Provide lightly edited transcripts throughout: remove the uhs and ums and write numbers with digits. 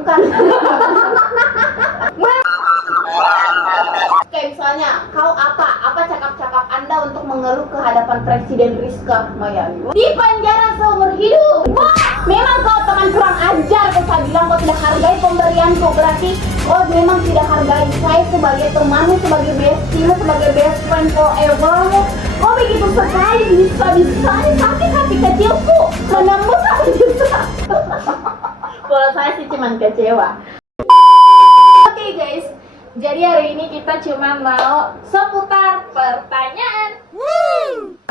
tabungkan. Kayak misalnya, kau apa cakap-cakap Anda untuk mengeluh ke hadapan Presiden Rizka Mayani? Di penjara seumur hidup. Wah, memang kau teman kurang ajar. Kau bilang kau tidak hargai pemberianku. Berarti kau memang tidak hargai saya sebagai temanmu, sebagai bestie, sebagai best friend forevermu. Kau begitu sekali bisa-bisanya sakit hati kecilku menembus hati kita. Kalau saya sih cuman kecewa. Oke guys, jadi hari ini kita cuma mau seputar pertanyaan.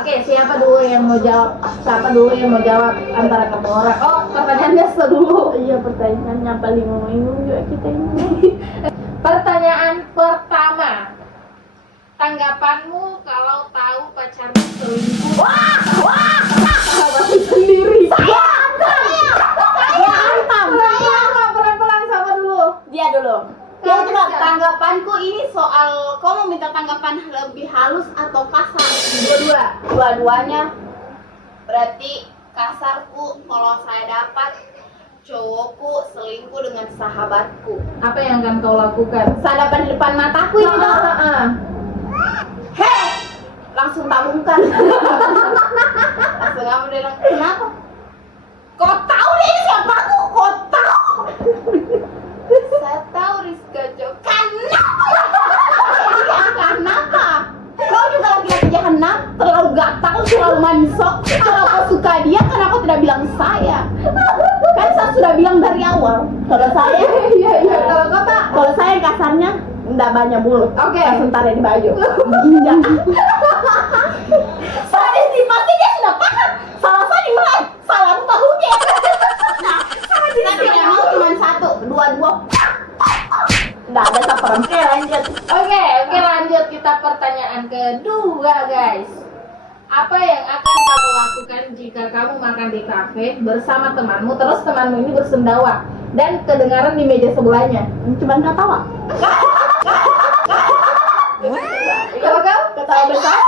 Oke, siapa dulu yang mau jawab? Siapa dulu yang mau jawab antara kamu orang? Oh, pertanyaannya dulu. Iya, pertanyaannya paling bingung juga kita ini. Pertanyaan pertama. Tanggapanmu kalau tahu pacarmu selingkuh? Wah, sahabatku sendiri. Saya hantam. Pelan-pelan sama dulu. Dia dulu. Ya, coba tanggapanku ini soal kau mau minta tanggapan lebih halus atau kasar? Dua-duanya. Berarti kasarku kalau saya dapat cowokku selingkuh dengan sahabatku. Apa yang akan kau lakukan? Sadapan di depan mataku ini dong. Hei, langsung tabungkan. Langsung kamu bilang, kenapa? Kau tahu dia ini siapa aku? Kau tahu? Saya tahu Rizka Jo. Kenapa? Kau juga laki-laki jahanam, terlalu gatal, terlalu manisok. Kalau kau suka dia, kenapa tidak bilang saya? Kan saya sudah bilang dari awal. Kalau saya, kalau saya kasarnya nggak banyak bulu. Oke. Langsung taruh di baju. Ginjal. Sadis nih, pasti dia sudah paham. Salah saya di mana? Salah bahunya. Kita tidak mau cuma satu, dua. Nggak ada saperan. Oke, lanjut. Oke, lanjut kita pertanyaan kedua, guys. Apa yang akan kamu lakukan jika kamu makan di kafe bersama temanmu, terus temanmu ini bersendawa dan kedengaran di meja sebelahnya? Cuman ketawa. Kalau kau ketawa besar?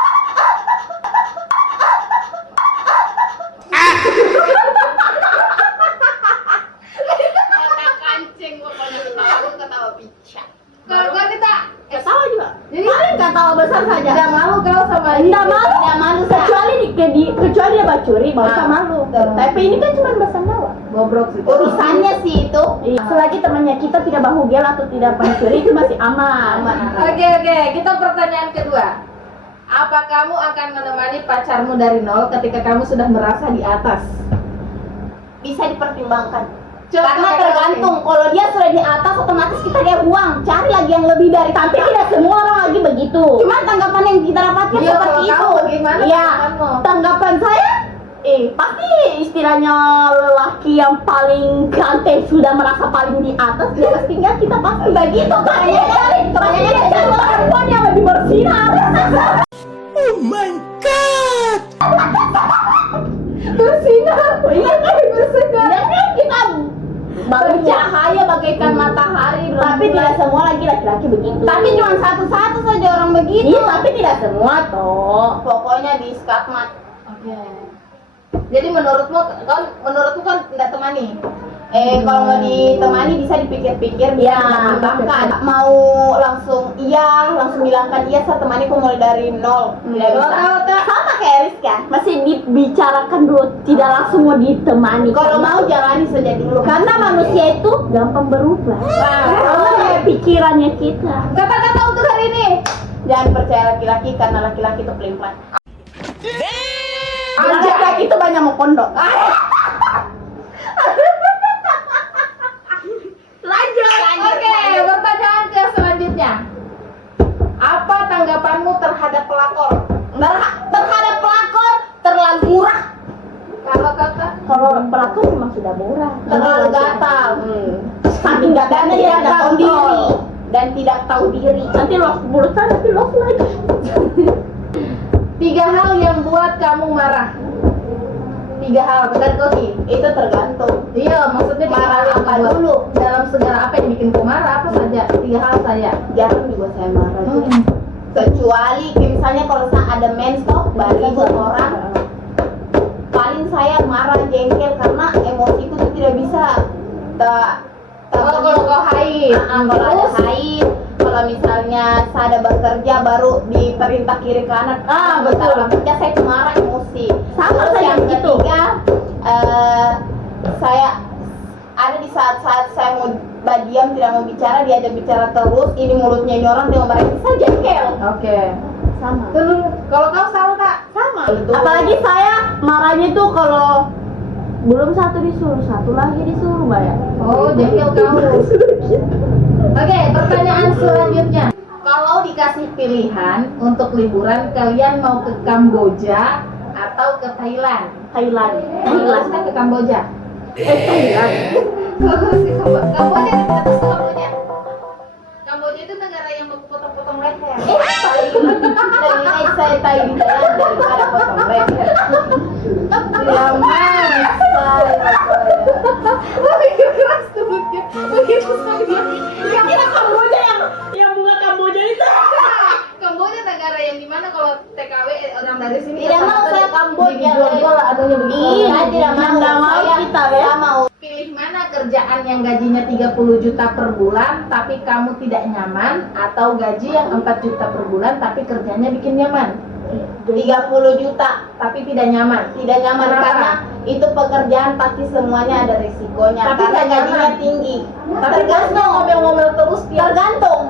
Kata kancing pokoknya ketawa picak. Kalau kau kita ketawa juga. Jadi paling ketawa besar saja. Tidak malu kau sama dia? Tidak malu. Kecuali dia bacuri, baru malu. Tapi ini kan cuma bersendawa. Bobrok sih. Urusannya sih itu. Selagi temannya kita tidak bahu gel atau tidak bacuri itu masih aman. Oke, kita pertanyaan kedua. Apa kamu akan menemani pacarmu dari nol ketika kamu sudah merasa di atas? Bisa dipertimbangkan. Karena tergantung, kalau dia sudah di atas otomatis kita dia uang, cari lagi yang lebih dari. Tapi tidak semua orang lagi begitu. Cuma tanggapan yang kita dapatkan seperti itu. Iya, tanggapan saya, pasti istilahnya lelaki yang paling ganteng sudah merasa paling di atas, dia tinggal kita pasti begitu. Tanya cari perempuan yang lebih bersinar. Oh my god! Bersinar, iya kan bersinar. Dan kan kita bercahaya bagaikan matahari. Tapi tidak semua laki-laki begitu. Tapi cuma satu-satu saja orang begitu. Iya, tapi tidak semua toh. Pokoknya di skatmat. Oke. Jadi menurutmu kan tidak temani? Kalau mau ditemani bisa dipikir-pikir, bisa dipertimbangkan. Mau langsung bilangkan iya saya temani kok mulai dari nol. Tidak bisa. Sama kayak Rizka, masih dibicarakan dulu, tidak langsung mau ditemani. Kalau mau jalani saja dulu. Karena manusia itu gampang berubah. Karena pikirannya kita. Kata-kata untuk hari ini, jangan percaya laki-laki karena laki-laki itu pelin-pelan. Laki-laki itu banyak mau pondok. Oke, pertanyaan ke selanjutnya. Apa tanggapanmu terhadap pelakor? Terhadap pelakor terlalu murah. Kalau pelakor memang sudah murah. Terlalu gatal. Saking gatalnya dia tidak tahu diri dan tidak tahu diri. Nanti los bulutan, nanti los lagi. 3 hal yang buat kamu marah. 3 hal, benar Koki? Itu tergantung. Iya, maksudnya marah apa dulu? Dalam segala apa yang bikin kau marah, apa saja? 3 hal saya. Jarang juga saya marah. Kecuali misalnya kalau ada menstop, balik orang. Paling saya marah, jengkel karena emosiku itu tidak bisa kalau kau haid. Kalau ada haid, kalau misalnya saya ada bekerja baru diperintah kiri kanan. Betul. Kerja saya tuh marah emosi. Sama Terus saya yang gitu. ketiga, saya ada di saat-saat saya mau diam tidak mau bicara, diajak bicara terus, ini mulutnya ini orang dia marahin, saya jengkel. Oke. Sama. Kalau kau sama tak? Sama. Apalagi saya marahnya tuh kalau belum satu disuruh, satu lagi disuruh bayar. Oh, jengkel kamu. Oke, pertanyaan selanjutnya. Kalau dikasih pilihan untuk liburan, kalian mau ke Kamboja atau ke Thailand? Thailand. Thailand kan ke Kamboja. Thailand. Kamboja di atas Kamboja. Kamboja itu negara yang mau potong-potong leher. Lebih baik saya tahu di Thailand daripada potong leher. Selamat saya. Begitu keras tubuhnya. Begitu saja. Kira Kamboja yang bunga Kamboja itu. Kamboja negara yang dimana kalau TKW orang dari sini Tidak mau saya Kamboja. dijual adanya begitu. Iya, tidak mau kita ya. Saya mau pilih mana kerjaan yang gajinya 30 juta per bulan tapi kamu tidak nyaman, atau gaji yang 4 juta per bulan tapi kerjanya bikin nyaman. 30 juta tapi tidak nyaman. Tidak nyaman Kenapa? karena itu pekerjaan pasti semuanya ada risikonya. Tapi karena tidak gajinya nyaman. tinggi. Tapi bosnya ngomel-ngomel terus Tergantung.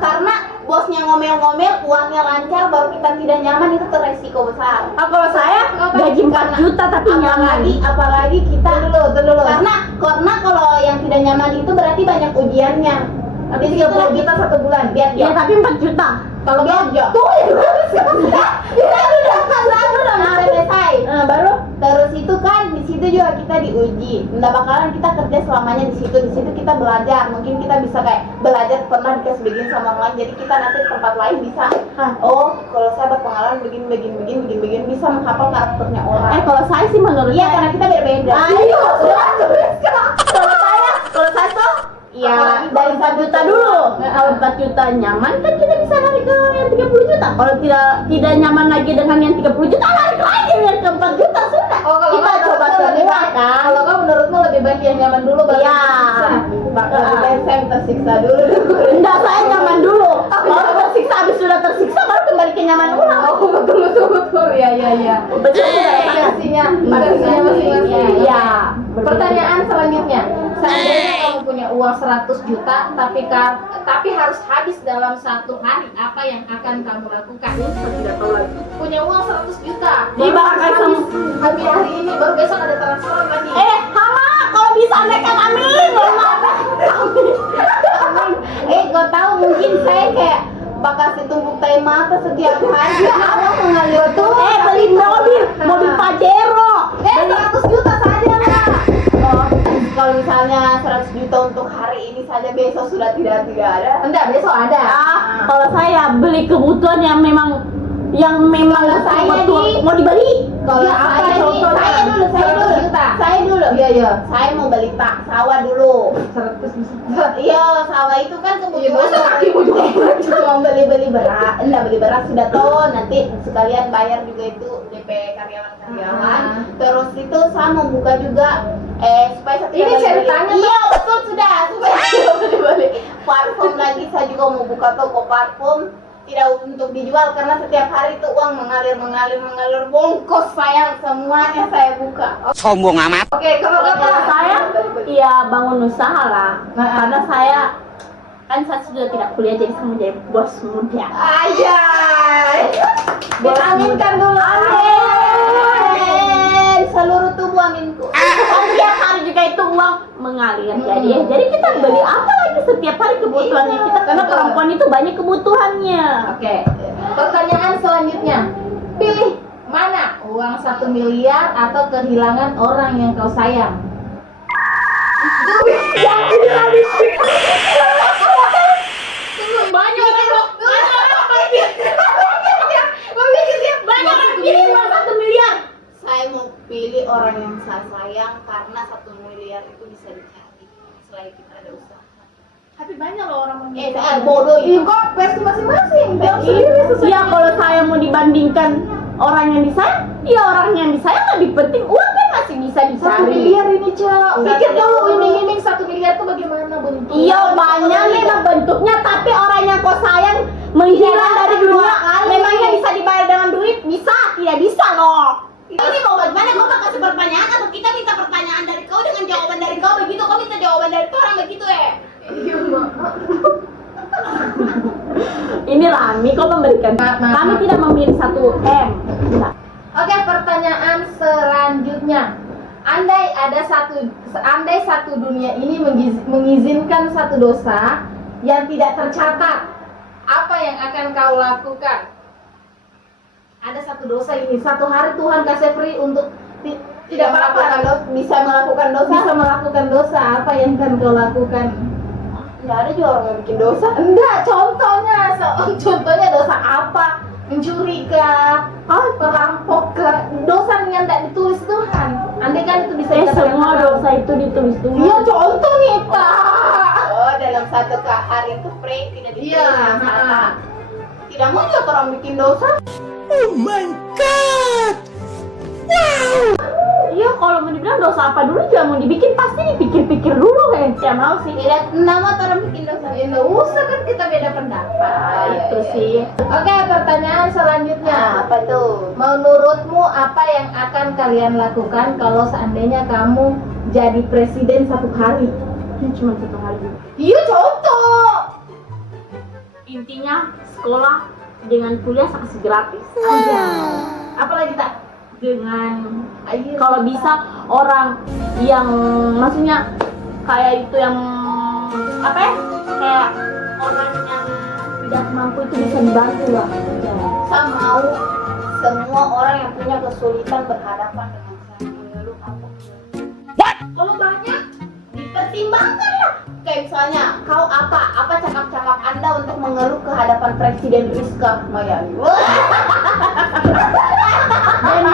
Karena bosnya ngomel-ngomel, uangnya lancar, baru kita tidak nyaman, itu resiko besar. Kalau saya gaji 4 juta tapi nyaman. Apalagi kita dulu. Karena kalau yang tidak nyaman itu berarti banyak ujiannya. Tapi 30 juta 1 bulan, biar Ya tapi 4 juta. kalau dia tuh udah selesai. Baru Terus itu kan di situ juga kita diuji. Nggak bakalan kita kerja selamanya di situ. Di situ kita belajar. Mungkin kita bisa kayak belajar pernah dikasih begini sama orang lain. Jadi kita nanti di tempat lain bisa. Oh, kalau saya berpengalaman begini bisa menghafal karakternya orang. kalau saya sih menurut Iya, saya karena kita beda-beda. Ayo, kalau saya tuh ya dari 4 juta dulu. Kalau 4 juta nyaman kan kita bisa lari ke yang 30 juta. Kalau tidak nyaman lagi dengan yang 30 juta, lari lagi yang ke 4 juta sudah. Kita coba semua kan. Kalau kamu menurutmu lebih baik yang nyaman dulu baru Iya. Lebih baik saya tersiksa dulu. Enggak, saya nyaman dulu. Kalau tersiksa, habis sudah tersiksa baru kembali ke nyaman ulang. Betul. Iya. Betul sudah Versinya masing-masing. Iya. Pertanyaan selanjutnya. Seandainya kamu punya uang 100 juta tapi harus habis dalam 1 hari, apa yang akan kamu lakukan? Saya tidak tahu lagi. Punya uang 100 juta. Dibakar sama habis hari ini baru besok ada transfer lagi. Hama, kalau bisa nekat amin. Kau tahu mungkin saya kayak bakal tumpuk tai mata setiap hari. Abang mengalir tuh. Beli mobil Pajero. 100 juta saja lah. Oh, kalau misalnya 100 juta untuk hari ini saja, besok sudah tidak ada. Enggak, besok ada. Kalau saya beli kebutuhan yang memang Kalau saya nih, mau dibeli. Kalau Ya, saya nih, contohnya? saya dulu. Saya dulu. Iya. Saya mau beli sawah dulu. 100 juta. Iya, sawah itu kan kebutuhan. masa kaki mau jual? Mau beli beras, enggak beli beras sudah toh, nanti sekalian bayar juga itu DP karyawan. Terus itu saya mau buka juga supaya satu Ini ceritanya iya betul sudah supaya beli parfum lagi. Saya juga mau buka toko parfum, tidak untuk dijual karena setiap hari itu uang mengalir bongkos sayang semuanya saya buka. Sombong amat. Oke, kalau Saya ya bangun usaha lah. Karena saya kan saya sudah tidak kuliah, jadi saya menjadi bos muda. aja. Bos Aminkan muda. dulu. Amin. Seluruh tubuh aminku. Kan tiap hari juga itu uang mengalir. Jadi kita beli apa lagi setiap hari kebutuhannya kita, karena perempuan itu banyak kebutuhannya. Oke. Pertanyaan selanjutnya. Pilih mana, uang 1 miliar atau kehilangan orang yang kau sayang? Banyak Ini 1 miliar. Saya mau pilih orang yang saya sayang karena 1 miliar itu bisa dicari selain kita ada usaha. Tapi banyak loh orang Bodoh ini kok versi masing-masing. Iya, kalau saya mau dibandingkan orang yang disayang, ya orang yang disayang lebih penting. Uang kan masih bisa 1 dicari. miliar ini, Cak. Pikir dulu iming-iming 1 miliar lihat tuh bagaimana bentuknya. Iya banyak memang bentuknya, tapi orang yang kau sayang menghilang dari dunia. Memangnya bisa dibayar dengan duit? Bisa, tidak bisa loh. Ini mau bagaimana kau kasih pertanyaan atau kita minta pertanyaan dari kau dengan jawaban dari kau begitu? Kau minta jawaban dari orang begitu Iya, Mbak. Ini Rami kau memberikan. Kami tidak memilih 1M. Nah. Oke, pertanyaan selanjutnya. Andai satu dunia ini mengizinkan satu dosa yang tidak tercatat, apa yang akan kau lakukan? Ada satu dosa ini, satu hari Tuhan kasih free untuk tidak apa-apa Bisa melakukan dosa, apa yang akan kau lakukan? Nggak ada juga orang yang bikin dosa. Enggak, contohnya dosa apa? Mencuri kah? Perampok kah? Dosa yang tidak ditulis Tuhan. Andai kan itu bisa dikatakan Semua haram. dosa itu ditulis Tuhan. Iya, contoh nih, Pak. Oh, dalam satu hari itu pray tidak ditulis. Iya, Tidak mau juga orang bikin dosa. Oh my god! Wow! Iya, kalau mau dibilang dosa apa dulu jangan mau dibikin, pasti dipikir-pikir dulu ya mau sih. Tidak nama orang bikin dosa. Nggak usah kan kita beda pendapat. Itu sih. Oke, pertanyaan selanjutnya. Apa tuh? Menurutmu apa yang akan kalian lakukan kalau seandainya kamu jadi presiden satu hari? Ini cuma 1 hari. Iya, contoh. Intinya sekolah dengan kuliah saya kasih gratis. Apalagi tak? Dengan kalau bisa orang yang maksudnya kayak itu yang apa ya, kayak orang yang tidak mampu itu bisa dibantu lah. Saya mau semua orang yang punya kesulitan berhadapan dengan saya mengeluh apa. Kalau banyak dipertimbangkan lah. Kayak misalnya kau apa cakap-cakap Anda untuk mengeluh ke hadapan Presiden Rizka Mayani. Dan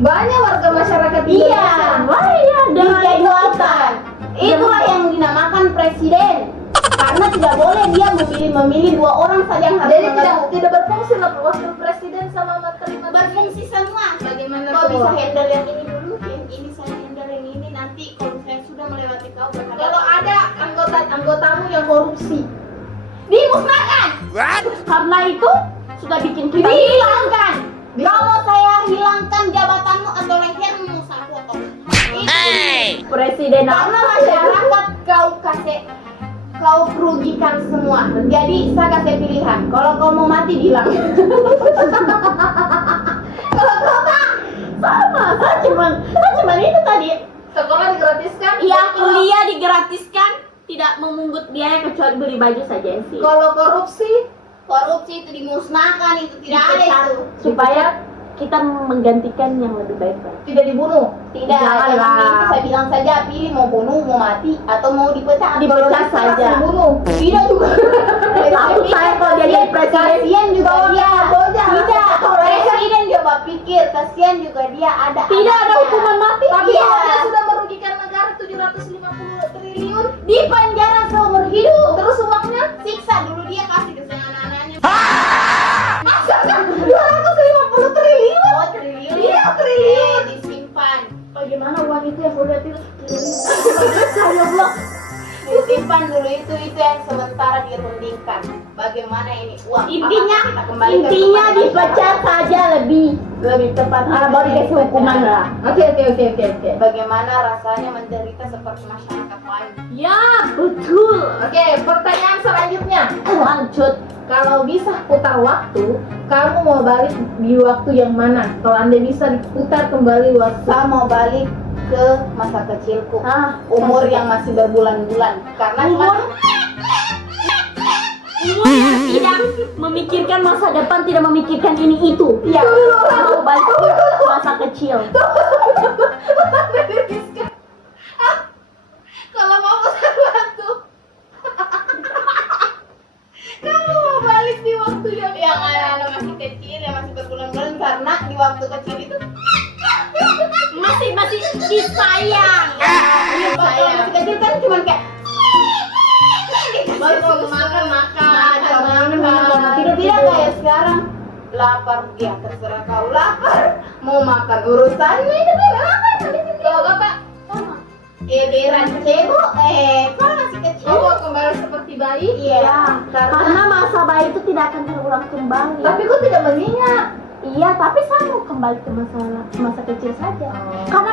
banyak warga masyarakat Iya, dengan dijadwalkan. itulah yang dinamakan presiden. Karena tidak boleh dia memilih 2 orang saja yang harus Jadi mengeluh. tidak berfungsi lah wakil presiden sama menteri. Berfungsi semua. Bagaimana Kau tuh? bisa handle yang ini dulu, yang ini saya handle yang ini, nanti kalau saya sudah melewati kau berhadapan. Kalau ada anggotamu yang korupsi, Dimusnahkan. What? Karena itu sudah bikin kita dihilangkan. Kalau saya hilangkan jabatanmu atau lehermu, saya potong. Hey! Presiden Karena masyarakat kau rugikan semua. Jadi saya kasih pilihan. Kalau kau mau mati bilang. Kalau kau tak sama, saya cuman itu tadi. Sekolah digratiskan. Iya, kuliah digratiskan, tidak memungut biaya kecuali beli baju saja sih. Kalau korupsi itu dimusnahkan, itu tidak ada Dipecat. itu. Supaya kita menggantikan yang lebih baik. tidak dibunuh. Tidak, Jangan jangan lah. saya bilang saja pilih mau bunuh, mau mati atau mau dipecat. Dipecat saja. Dibunuh. Tidak juga. Takut saya kalau jadi presiden. Kasihan juga dia. Bocah. Tidak. Presiden coba pikir, kasihan juga dia ada. Tidak ada anaknya. hukuman mati. Tapi Iya. kalau dia sudah merugikan negara 750 triliun, Di penjara seumur hidup. terus uangnya Siksa dulu dia kasih ke anak-anaknya. 250 triliun. Oh, triliun. Iya, triliun. Disimpan. Bagaimana uang itu ya kalau itu? Ya Allah. Disimpan dulu itu yang sementara dirundingkan. Bagaimana ini uang? Intinya Apakah kita kembalikan intinya kepada dipecat masyarakat? saja lebih tepat. Baru dikasih hukuman lah. Oke. Bagaimana rasanya menderita seperti masyarakat lain? Ya, betul. Oke, pertanyaan selanjutnya. Lanjut. Kalau bisa putar waktu, kamu mau balik di waktu yang mana? Kalau Anda bisa diputar kembali waktu. Saya mau balik ke masa kecilku. Umur yang masih berbulan-bulan. Karena Umur yang tidak memikirkan masa depan, tidak memikirkan ini itu. Iya. Mau balik ke masa kecil. Kalau mau putar waktu, kamu mau balik di waktu yang Anak-anak masih kecil, yang masih berbulan-bulan, karena di waktu kecil itu masih disayang. Disayang. Masih kecil kan cuma kayak baru mau makan. Tidak kayak sekarang lapar, ya terserah kau lapar mau makan urusannya itu kan lapar. Kalau Bapak sama Beran cebo, kau masih kecil. Kau mau kembali seperti bayi? Iya, karena masa bayi itu tidak akan terulang kembali. Tapi kau tidak mengingat. Iya, tapi saya mau kembali ke masa kecil saja. Karena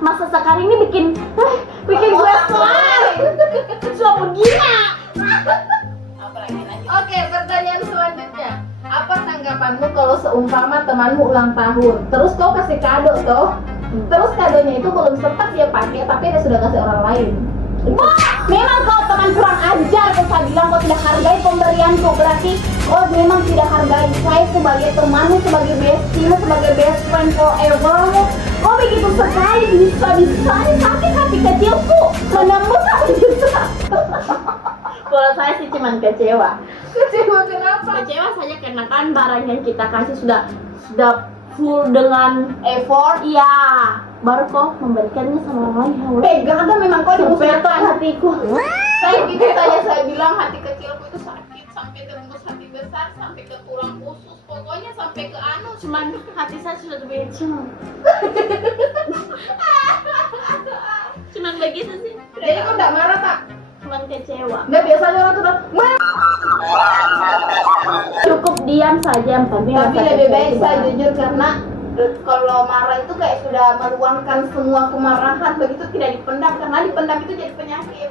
masa sekarang ini bikin gue suap gila. Oke, pertanyaan selanjutnya. Apa tanggapanmu kalau seumpama temanmu ulang tahun, terus kau kasih kado toh? Terus kadonya itu belum sempat dia pakai, tapi dia sudah kasih orang lain. Wah, memang kau teman kurang ajar. Kau saya bilang kau tidak hargai pemberianku. Berarti kau memang tidak hargai saya sebagai temanmu, sebagai bestie, sebagai best friend forevermu. Kau begitu sekali bisa-bisanya sakit hati kecilku menembus hati kita. Kalau saya sih cuman kecewa. Kecewa kenapa? Kecewa saja karena kan barang yang kita kasih sudah full dengan effort. Iya, baru kau memberikannya sama orang lain. Pegang kan memang kau Sampai hatiku. Saya gitu saja saya bilang hati kecilku itu sakit sampai tembus hati besar sampai ke tulang usus pokoknya sampai ke anu. Cuman hati saya sudah becek. Cuman begitu sih. Jadi kau tidak marah tak? Cuman kecewa. Nggak biasanya orang tuh Cukup diam saja yang penting. tapi rasa lebih kecewa baik itu saya baik. jujur karena kalau marah itu kayak sudah meluangkan semua kemarahan, begitu tidak dipendam karena dipendam itu jadi penyakit.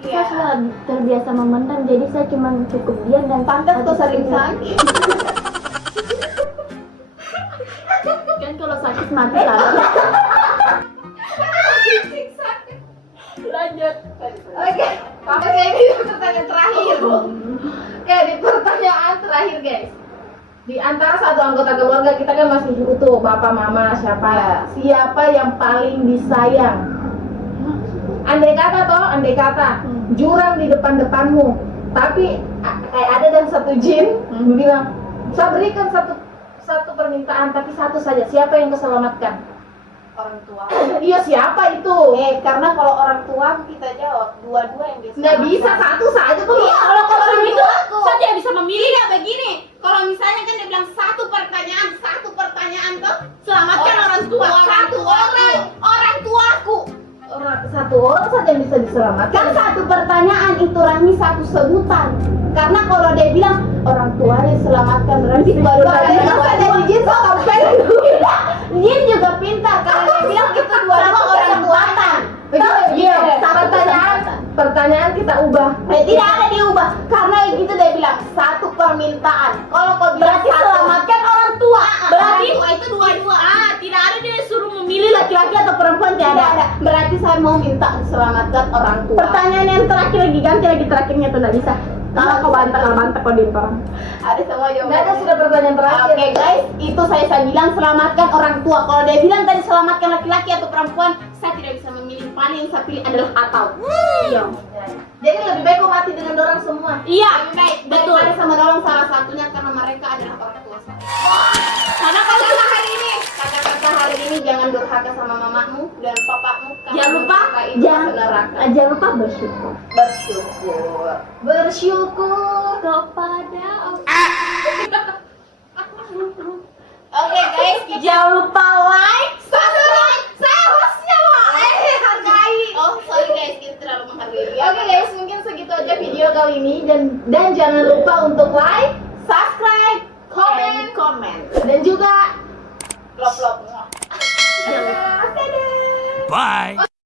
Saya sudah terbiasa memendam, jadi saya cuma cukup diam dan Pantas tuh sering sakit. kan kalau sakit mati lah. Lanjut. Oke, saya ini pertanyaan terakhir. Oke, di pertanyaan terakhir guys. Di antara satu anggota keluarga kita kan masih utuh, bapak, mama, siapa? Siapa yang paling disayang? Andai kata jurang di depanmu, tapi kayak ada dan satu jin bilang, saya berikan satu permintaan, tapi satu saja. Siapa yang keselamatkan? Orang tua. Iya, siapa itu? Karena kalau orang tua kita jawab dua-dua yang bisa. Nggak bisa, satu saja tuh. Iya, kalau orang itu aku. saya tidak bisa memilih. Iya begini, kalau misalnya kan dia bilang satu pertanyaan tuh selamatkan orang tua, satu orang saja yang bisa diselamatkan. Kan satu pertanyaan itu Rahmi satu sebutan. Karena kalau dia bilang orang tuanya selamatkan berarti dua-duanya Ada di jin sampai Jin juga pintar karena dia bilang itu dua-dua orang tuatan. Iya, pertanyaan kita ubah. Tidak ada diubah karena gitu dia bilang satu permintaan. Kalau kau bilang berarti selamatkan orang tua. Berarti itu dua-dua. tidak ada dia suruh memilih laki-laki atau perempuan tidak ada. Berarti saya mau minta selamatkan orang tua. Pertanyaan yang terakhir lagi ganti lagi terakhirnya tuh nggak bisa. Kalau kau bantah kau dimpang. Ada semua jawaban. Nggak ada, sudah pertanyaan terakhir. Oke guys, itu saya bilang selamatkan orang tua. Kalau dia bilang tadi selamatkan laki-laki atau perempuan, saya tidak bisa memilih. Mana yang saya pilih adalah atau. Iya. Jadi lebih baik kau mati dengan orang semua. Iya, Lebih baik betul. daripada sama menolong salah satunya karena mereka adalah orang tua saya. Karena kalau Kata-kata hari ini jangan durhaka sama mamamu dan papamu. karena jangan lupa, durhaka itu masuk neraka. jangan lupa bersyukur Bersyukur kepada Allah. Oke guys, Jangan lupa like, subscribe. Saya hostnya Pak. Hargai. Oh sorry guys, kita terlalu menghargai dia. Oke guys, mungkin segitu aja video kali ini dan jangan lupa untuk like, subscribe, comment, dan juga love. Bye.